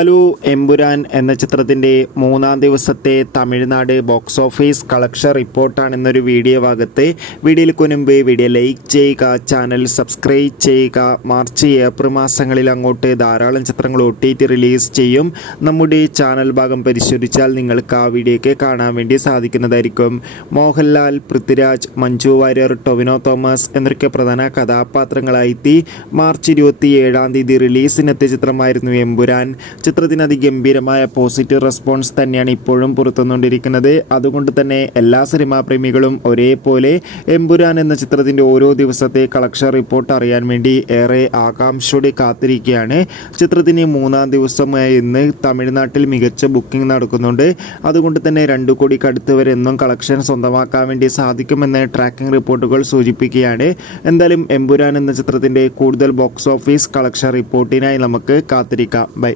Hello Empuraan എന്ന ചിത്രത്തിന്റെ മൂന്നാം ദിവസത്തെ തമിഴ്നാട് ബോക്സ് ഓഫീസ് കളക്ഷൻ റിപ്പോർട്ടാണ് എന്നൊരു വീഡിയോ ഭാഗത്ത്. വീഡിയോയിൽ മുൻപ് വീഡിയോ ലൈക്ക് ചെയ്യുക ചാനൽ സബ്സ്ക്രൈബ് ചെയ്യുക. മാർച്ച് ഏപ്രിൽ മാസങ്ങളിൽ അങ്ങോട്ട് ധാരാളം ചിത്രങ്ങൾ ഒ റിലീസ് ചെയ്യും. നമ്മുടെ ചാനൽ ഭാഗം പരിശോധിച്ചാൽ നിങ്ങൾക്ക് ആ വീഡിയോയ്ക്ക് കാണാൻ വേണ്ടി സാധിക്കുന്നതായിരിക്കും. മോഹൻലാൽ പൃഥ്വിരാജ് മഞ്ജു വാര്യർ ടൊവിനോ തോമസ് എന്നൊക്കെ പ്രധാന കഥാപാത്രങ്ങളായി മാർച്ച് ഇരുപത്തി ഏഴാം തീയതി റിലീസിനെത്തിയ ചിത്രമായിരുന്നു എമ്പുരാൻ. ചിത്രത്തിന് അതിഗംഭീരമായ പോസിറ്റീവ് റെസ്പോൺസ് തന്നെയാണ് ഇപ്പോഴും പുറത്തുനിന്നുകൊണ്ടിരിക്കുന്നത്. അതുകൊണ്ട് തന്നെ എല്ലാ സിനിമാ പ്രേമികളും ഒരേപോലെ എമ്പുരാൻ എന്ന ചിത്രത്തിന്റെ ഓരോ ദിവസത്തെ കളക്ഷൻ റിപ്പോർട്ട് അറിയാൻ വേണ്ടി ഏറെ ആകാംക്ഷയോടെ കാത്തിരിക്കുകയാണ്. ചിത്രത്തിന് മൂന്നാം ദിവസമായ ഇന്ന് തമിഴ്നാട്ടിൽ മികച്ച ബുക്കിംഗ് നടക്കുന്നുണ്ട്. അതുകൊണ്ട് തന്നെ രണ്ടു കോടി അടുത്ത് വരെ എന്നും കളക്ഷൻ സ്വന്തമാക്കാൻ വേണ്ടി സാധിക്കുമെന്ന് ട്രാക്കിംഗ് റിപ്പോർട്ടുകൾ സൂചിപ്പിക്കുകയാണ്. എന്തായാലും എമ്പുരാൻ എന്ന ചിത്രത്തിന്റെ കൂടുതൽ ബോക്സ് ഓഫീസ് കളക്ഷൻ റിപ്പോർട്ടിനായി നമുക്ക് കാത്തിരിക്കാം. ബൈ.